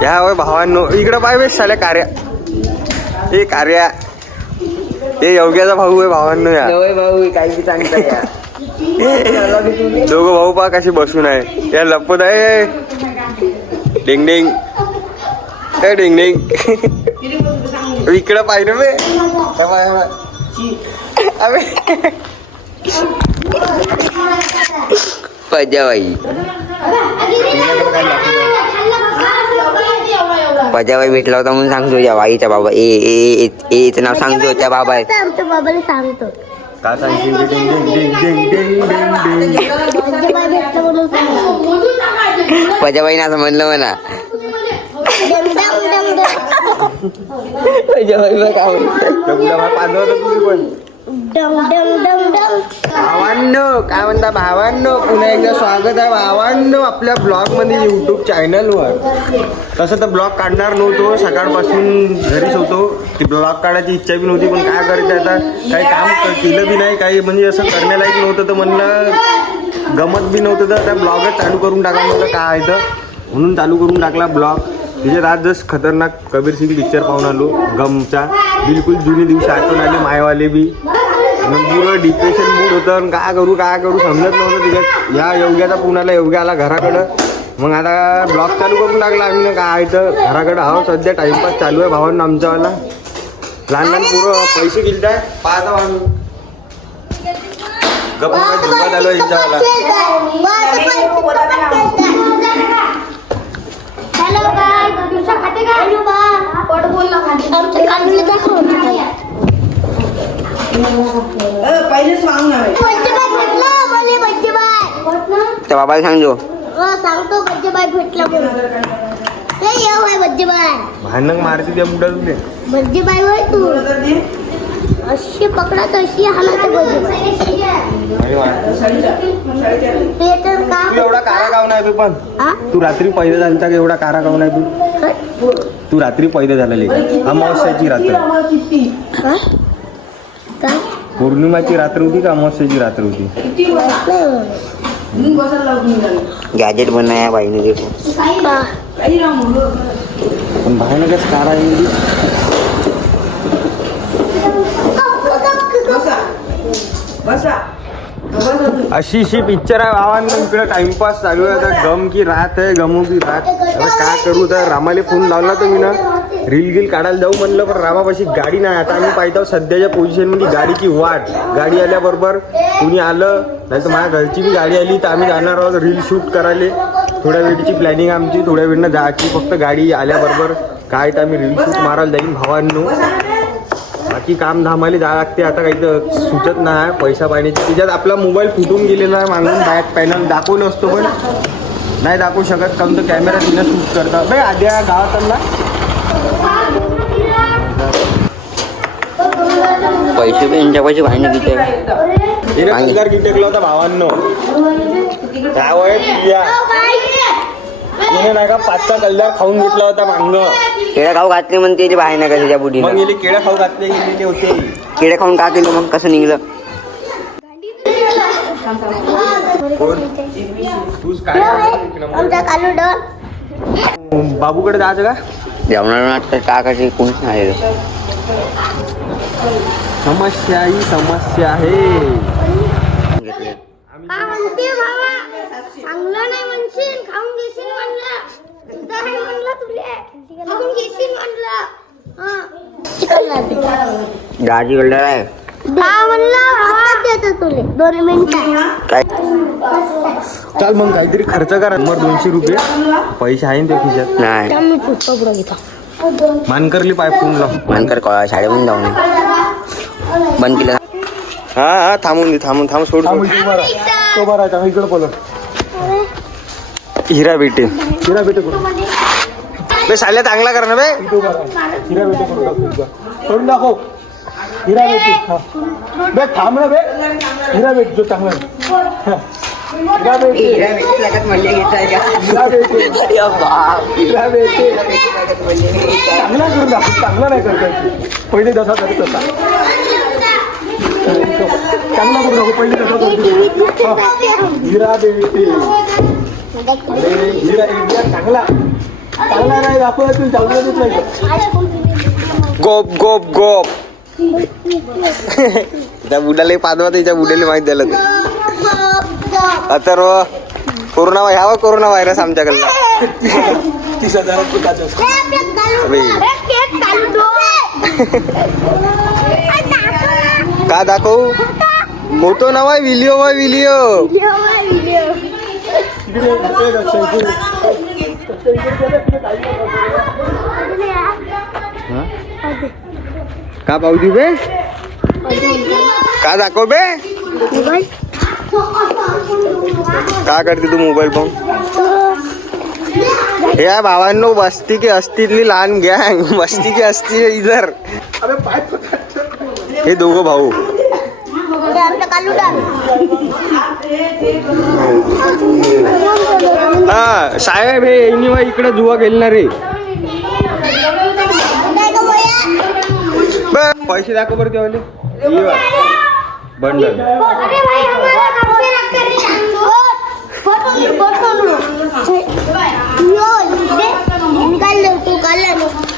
ह्या होय भावांनो, इकडं पाय बेस साल्या कार्या, हे कार्या, हे योग्याचा भाऊ आहे भावांनो. या भाऊ काही बी सांगता या. दोघं भाऊ पा कशी बसून आहे, या लपत आहे. डिंग डिंग डिंग डिंग. इकडं पाहिजे बे पजाबाई पजाबाई भेटला होता म्हणून सांगतो या बाईच्या बाबा एचं नाव सांगतो त्या बाबा आहे. आमच्या बाबाला सांगतो का सांगशील. डिंग डिंग डिंग डिंग डिंग डिंग. पजाबाई ना असं म्हणलं म्हणा. पजाबाई भावांनो, काय म्हणता भावांनो, पुन्हा एकदा स्वागत आहे भावांनो आपल्या ब्लॉग मध्ये, युट्यूब चॅनलवर. तसं तर ब्लॉग काढणार नव्हतो, सकाळपासून घरीच होतो. ती ब्लॉग काढायची इच्छा बी नव्हती, पण काय करायचं आता, काही काम केलं बी नाही, काही म्हणजे असं करण्यालायक नव्हतं. तर म्हणलं गमत बी नव्हतं, तर त्या ब्लॉगच चालू करून टाका म्हणलं काय तर, म्हणून चालू करून टाकला ब्लॉग. तिच्यात आज जस्ट खतरनाक कबीर सिंग पिक्चर पाहून आलो गमचा. बिलकुल जुने दिवशी आठवण आले मायवाले बी. पुरं डिप्रेशन मूड होतं, आणि काय करू समजत नव्हतं तिच्यात. ह्या योग्याचा पुण्याला योग्य आला घराकडं. मग आता ब्लॉग चालू करून टाकला आम्ही. काय तर घराकडं आहो, सध्या टाइमपास चालू आहे भावांना आमच्यावाला. लहान लहान पुरं पैसे गेलताय पाहता आम्ही. गप्पा झोपात आलो यांच्यावाला. हॅलो काय दुसरा खाते का पोट बोलला खाते आमच्या कानूला दाखव पहिले सांग ना बच्चे बाय भेटला मला बच्चे बाय त्या बाबाला सांगतो. सांगतो बच्चे बाय भेटला म्हणून. हे येऊ आहे बच्चे बाय भांडण मारते त्या बुडा तुले. बच्चे बाय होय तू अशी पकडा तशी हाणायचं बच्चे तू एवढा कारा गाव नाही तू, पण तू रात्री पैदा झालता का एवढा कारा गाव नाही तू. तू रात्री पैदा झालेली अमावस्याची रात्र. पौर्णिमाची रात्र होती का अमावस्याची रात्र होती. गॅजेट बनाया बाईने. पण बाहेर कसं कारा येईल. अशी पिक्चर आहे भावांना. इकडे टाइमपास चालू आहे. आता गम की रात आहे, गमो की रात. आता काय करू, तर रामाले फोन लावला तर मी ना रील गिल काढायला जाऊ म्हणलं, पण रामापाशी गाडी नाही. आता आम्ही पाहतो सध्याच्या पोझिशनमध्ये गाडीची वाट. गाडी आल्याबरोबर कुणी आलं नाही तर माझ्या घरची बी गाडी आली तर आम्ही जाणार आहोत रील शूट करायला. थोड्या वेळची प्लॅनिंग आमची, थोड्या वेळनं जायची. फक्त गाडी आल्याबरोबर काय तर आम्ही रील शूट मारायला जाईन भावांनो. बाकी काम धामाले जावं लागते. आता काही तर सुचत नाही पैसा पाण्याची. तिच्यात आपला मोबाईल फुटून गेलेला आहे मागून. बॅक पॅनल दाखवलं असतो पण नाही दाखवू शकत, कारण तर कॅमेरा तिनं शूट करता. बाई आद्या गावात पैसे बी यांच्या पैसे भांडण किती पगार किती टेकला होता भावांनो. काय वय तिने नाही का 5चा कल्ल्यार खाऊन घेतला होता मांग. केळ्या खाऊ घातले म्हणते बाहेर नका त्याच्या बुडी. मग गेले केळ्या खाऊ घातले गेलेले होते. केळ्या खाऊन का केलं मग कसं निघलं. तूच काय आमचा कालू डॉल बाबूकडे जायचं का. जेवणार टाकायचे कोणीच नाही. समस्या ही समस्या आहे. काय म्हणते बाबा चांगलं नाही म्हणशील, खाऊन घेशील म्हणलं. तर हे म्हणलं तुले खाऊन घेशील म्हणलं. दाजी बोलणार आहे हा म्हणलं देतो तुले 2 मिनिटं. काय. चल मग काहीतरी खर्च करा. मग 200 रुपये पैसे आहे ना त्या खिशात. नाही मी पुष्पा घेतो. मानकरली पाय फोन लाव. मानकर शाळेमध्ये जाऊन बंद केलं. हा थांबून दे. थांबून सोड. तो बरा इकडं बोलत. हिरा बेटे बे साल्या चांगला कर ना बे. हिरा बेटे करून दाखव. हिरा बेटे बे थांब ना बे. हिरा बेटे जो चांगला हिरा बेटे चांगला करून दाखव. चांगला नाही करता पहिले जसा तरी तसा चांगला करून दाखव. पहिले जसा तरी हिरा बेटे. हिरा चांगला गोप गोप गोप त्या बुडाला पादवा त्याच्या बुडाला माहित झालं ते आता कोरोना ह्यावा कोरोना व्हायरस आमच्याकडला का दाखवू फोटो नवा व्हिडिओ का पाहू बे का दाखव बे का करते तू मोबाईल पाहून हे भावांनो बस्ती की अस्तीतली लहान गँग बस्ती की अस्ती इधर हे दोघं भाऊ हा साहेब हे एनिवा इकडे जुवा खेळणार रे पैसे दाखव बरं तेवाले बंडल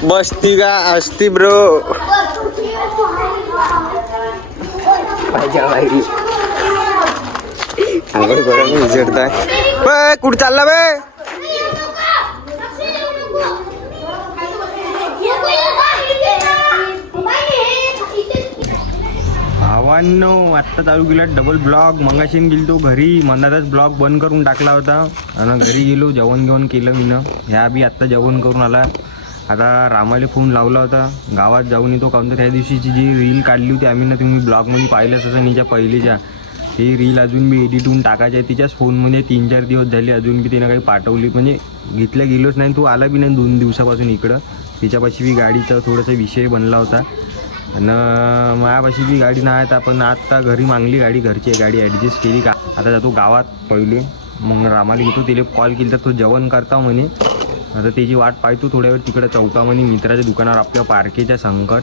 बस्ती का असती ब्रो आंघोळ करून विचारताय कुठं चालला बे भावांनो आत्ता चालू केला डबल ब्लॉग मंगाशीन गेलो घरी मनातच ब्लॉग बंद करून टाकला होता आणि घरी गेलो जेवण केलं मीनं ह्या बी आत्ता जेवण करून आला आता रामाला फोन लावला होता गावात जाऊन येतो काऊन तर त्या दिवशीची जी रील काढली होती आम्ही ना तुम्ही ब्लॉगमध्ये पाहिलंच असं निच्या पहिलेच्या ती रील अजून बी एडिट होऊन टाकायची आहे तिच्याच फोनमध्ये 3-4 दिवस झाले अजून बी तिनं काही पाठवली म्हणजे घेतल्या गेलोच नाही तो आला बी नाही 2 दिवसापासून इकडं तिच्यापाशी बी गाडीचा थोडासा विषय बनला होता आणि माझ्यापाशी बी गाडी नाही तर आपण आत्ता घरी मागली गाडी घरची गाडी ॲडजस्ट केली का आता जातो गावात पहिले मग रामाला घेतो तिला कॉल केला तर तो जेवण करता म्हणे आता त्याची वाट पाहतो थोड्या वेळ तिकडं चौकामध्ये मित्राच्या दुकानावर आपल्या पार्केच्या संकट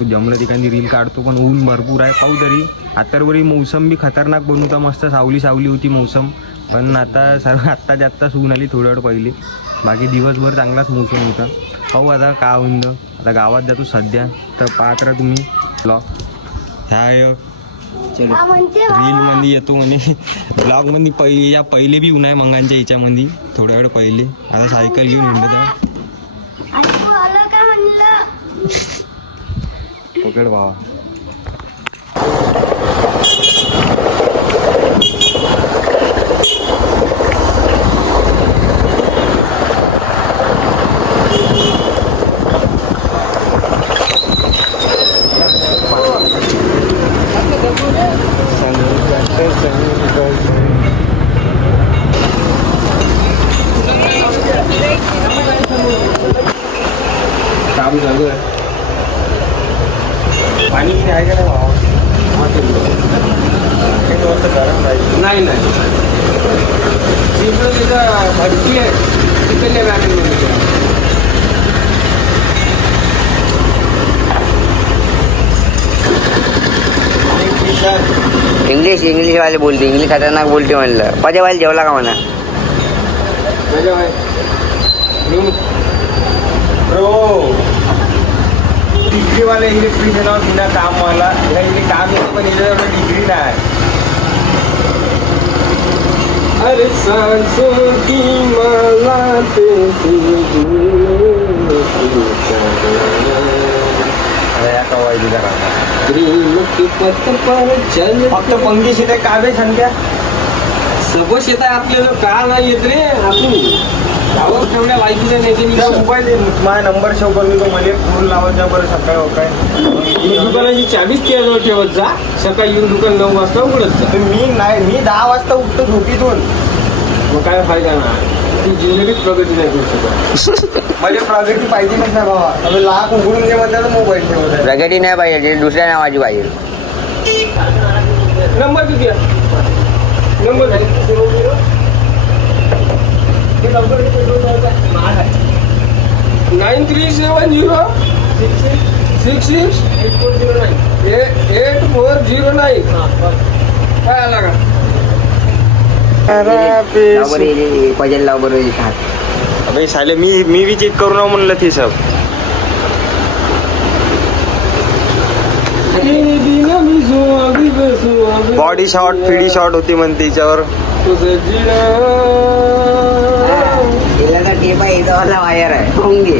तो जमलं ठिकाणी रील काढतो पण ऊन भरपूर आहे पाहू तरी आत्तावरी मौसम बी खतरनाक बनवता मस्त सावली होती मौसम पण आता आत्ताच्या आत्ताच ऊन आली थोड्या वेळ पहिले बाकी दिवसभर चांगलाच मौसम होता पाहू आता का होईन आता गावात जातो सध्या तर पाहत राहा तुम्ही ह्या रीलमध्ये येतो म्हणे ब्लॉगमध्ये या पहिले बी ऊन आहे मंगांच्या ह्याच्यामध्ये थोड्या वेळ पहिले आता सायकल घेऊन हिंडत आहे पकड भावा काम चालू आहे पाणी आहे का नाही नाही तिकडं तिथं भरती आहे तिकडल्या मॅनेजमेंट इंग्लिश वाले बोलते इंग्लिश खतरनाक बोलते म्हणलं पजे वाले जेवला का म्हणा डिग्री वाला इलेक्ट्रिशियन बिना काम वाला इथे काम येतं पण याच्यावर डिग्री नाही अरे सांसों की माला फक्त पंगी शेत का बे संख्या सबस येत आहे आपल्याला का नाही येत रे आपण गावात ठेवण्या लायकीचे नाही मोबाईल माझा नंबर सेव्ह करून देतो मला फोन लावत जा बरं सकाळी काय दुकानाची चावीच त्याजवळ ठेवत जा सकाळी येऊन दुकान 9 वाजता उघडत जा मी 10 वाजता उठतो झोपीतून मग काय फायदा नाही ती जिंदगीत प्रगती नाही करू शकत माझ्या प्रगती पाहिजे नाही ना बाबा आम्ही लाख उघडून घे म्हणतात मोबाईल ठेवत प्रगती नाही पाहिजे दुसऱ्या नावाची पाहिजे नंबर किती आहे नंबर 9370668409 काय आला का पजेल लाव बरोबर हात अबे साले मी भी चेक करू ना म्हणलं ते सब. बॉडी शॉट फिडी शॉट होती म्हणते तिच्यावर. तिला टेप आहे इथं वाला वायर आहे होंगे.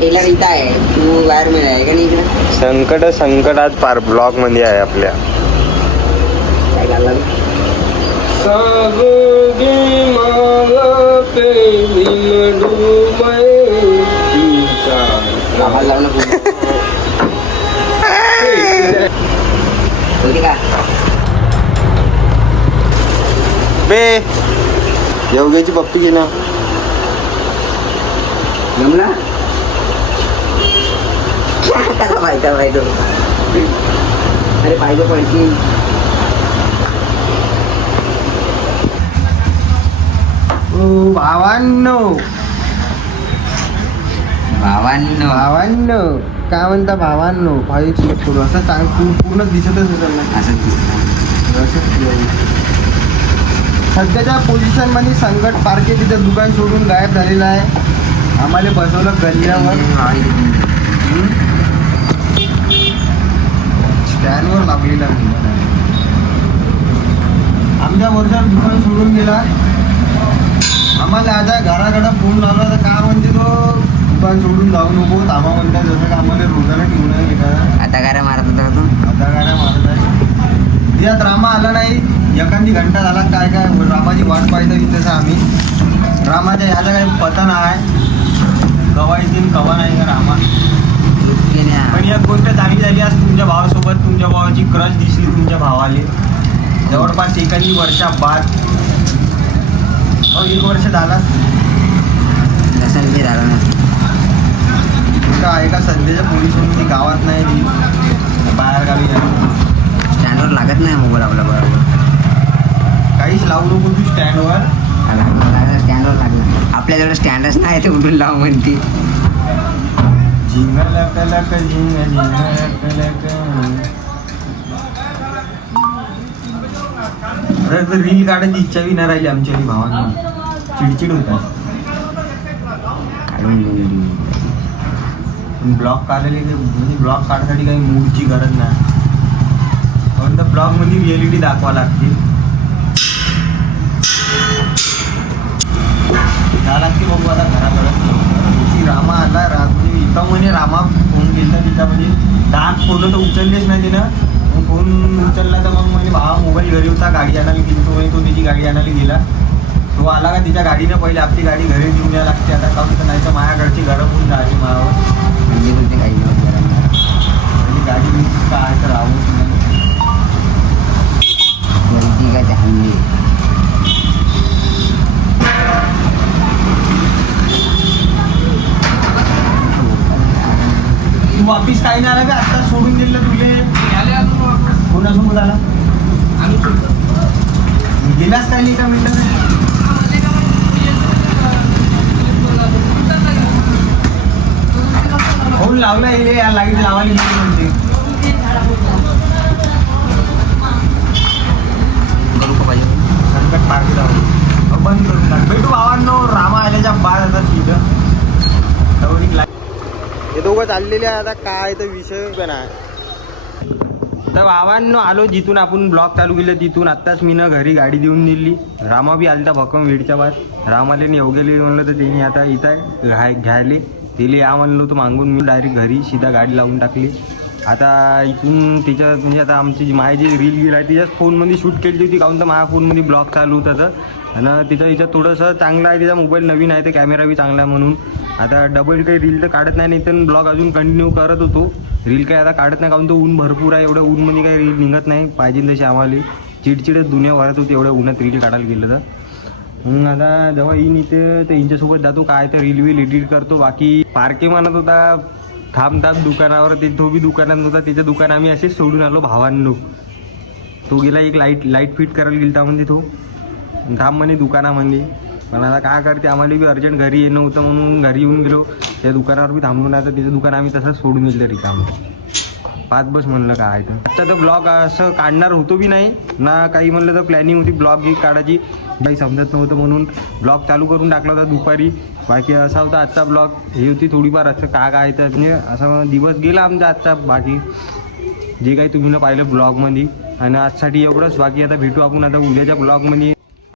तिला इथं आहे तू वायर मध्ये आहे का नाही इकडे. संकट आज पार ब्लॉक मध्ये आहे आपल्या. काय घालला आम्हाला लावणं होती का. बे योग्याची पप्पी घे ना. जमला कसा पाहिजे अरे पाहिजे पडशी. भावांनो भावांनो काय म्हणता भावांनो. फाईट करू असं चांग पूर्ण दिसतच असेल ना. सध्याच्या पोझिशन मध्ये संकट पार्के तिथं दुकान सोडून गायब झालेलं आहे. आम्हाला बसवलं गल्ल्यावर स्टँडवर लागलेला. आमच्या वरच्यावर दुकान सोडून गेला. आम्हाला आता घराकडं फोन लावला तर का म्हणते तो दुकान सोडून जाऊ नको थांबा म्हणतात. जसं का आम्हाला रोजानं ठेवून घेतात. आता काय मारत होता तू. आता गाड्या मारत आहे. त्यात रामा आला नाही. एखादी घंटा झाला काय रामाची वाट पाहिजे तसं आम्ही. रामाच्या ह्याचा काही पता नाही कवा येतील कवा नाही का रामा. पण एक गोष्ट चांगली झाली आज तुमच्या भावासोबत. तुमच्या भावाची क्रश दिसली तुमच्या भावाले जवळपास एखादी वर्षाबाद. 1 वर्ष झाला झाला ना आहे का सध्याच्या पोझिशनमध्ये गावात नाही ती बाहेर गावी स्टँडवर लागत नाही मोबाईल आपला बरोबर. काहीच लावू नको तू स्टँडवर. स्टँडवर लागला आपल्याजवळ स्टँडच नाही ते उडून लाव म्हणते. झिंगा लक झिंगा रील काढायची इच्छा बी नाही राहिली आमच्या भावांना. चिडचिड होतात. ब्लॉग काढायला म्हणजे ब्लॉग काढण्यासाठी काही मूडची गरज नाही. पण त्या ब्लॉगमध्ये रिॲलिटी दाखवा लागते. जा लागते बघू आता घराकडं. रामा आला रात्री इथं म्हणे रामा फोन केला तिच्यामध्ये 10 फोन तर उचललेच नाही तिनं. मग फोन उचलला तर मग म्हणजे भावा मोबाईल घरी होता गाडी आणायला गेली. तो त्याची गाडी आणायला गेला. तो आला का तिच्या गाडीनं पहिले आपली गाडी घरी घेऊन यायला लागते. आता का नाही तर माझ्याकडची गरम होऊन जायची मायावर. बोलते काही आणि गाडी काय तर राहूच नाही. काय चांगली तू वापिस काही नाही आला का आता सोडून दिलं तुले. कोणासोबत आला गेलाच काही नाही का मिनिटं. फोन लावला येईल या लाईट लावायला म्हणते. संकट पार्टी लावून बंद करून टाक. भेटू भावांनो रामा आल्याच्या बाद आता तिथं हे दोघं चाललेले आहे. आता काय तर विषय पण आहे. तर भावांनो आलो जिथून आपण ब्लॉग चालू केलं तिथून. आत्ताच मी ना घरी गाडी देऊन दिली. रामा बी आलता भक्कम वेळच्या बाद. रामाले येवगेले म्हणलं तर त्यांनी आता इथं घ्यायले तिले या म्हणलं होतं मागून. मी डायरेक्ट घरी सीधा गाडी लावून टाकली. आता इथून तिच्या म्हणजे आता आमची माझी जी रील गिल आहे तिच्याच फोनमध्ये शूट केली होती. काहून तर माझ्या फोनमध्ये ब्लॉग चालू होता तर. आणि तिचं थोडंसं चांगलं आहे. तिचा मोबाईल नवीन आहे तर कॅमेरा बी चांगला आहे म्हणून आता डबल काही रील तर काढत नाही. तर ब्लॉग अजून कंटिन्यू करत होतो. रील काय आता काढत नाही काहून तो ऊन भरपूर आहे. एवढ्या ऊनमध्ये काही रील निघत नाही पाहिजे तशी. आम्हाला चिडचिडच दुनिया भरत होती एवढ्या उन्हात रील काढायला गेलं तर. मग आता जेव्हा येईन इथे तर यांच्यासोबत जातो काय तर रील वील एडिट करतो. बाकी पार्के म्हणत होता थांब दुकानावर. तो बी दुकानात होता. त्याच्या दुकान आम्ही असेच सोडून आलो भावांनो. तो गेला एक लाईट फिट करायला गेलता म्हणजे तो थांब म्हणे दुकानामध्ये. पण आता काय करते आम्हाला बी अर्जंट घरी येणं होतं म्हणून घरी येऊन गेलो. त्या दुकानावर बी थांबून आता तिचं दुकान आम्ही तसंच सोडून गेलं रिकाम. पाच बस म्हणलं काय तर आजचा तर ब्लॉग असं काढणार होतो बी नाही ना काही म्हणलं तर प्लॅनिंग होती ब्लॉग ही काढायची काही समजत नव्हतं म्हणून ब्लॉग चालू करून टाकला होता दुपारी. बाकी असा होता आजचा ब्लॉग. ही होती थोडीफार असं काय तर म्हणजे असा दिवस गेला आमचा आजचा. बाकी जे काही तुम्ही पाहिलं ब्लॉगमध्ये आणि आजसाठी एवढंच. बाकी आता भेटू आपण आता उद्याच्या ब्लॉगमध्ये.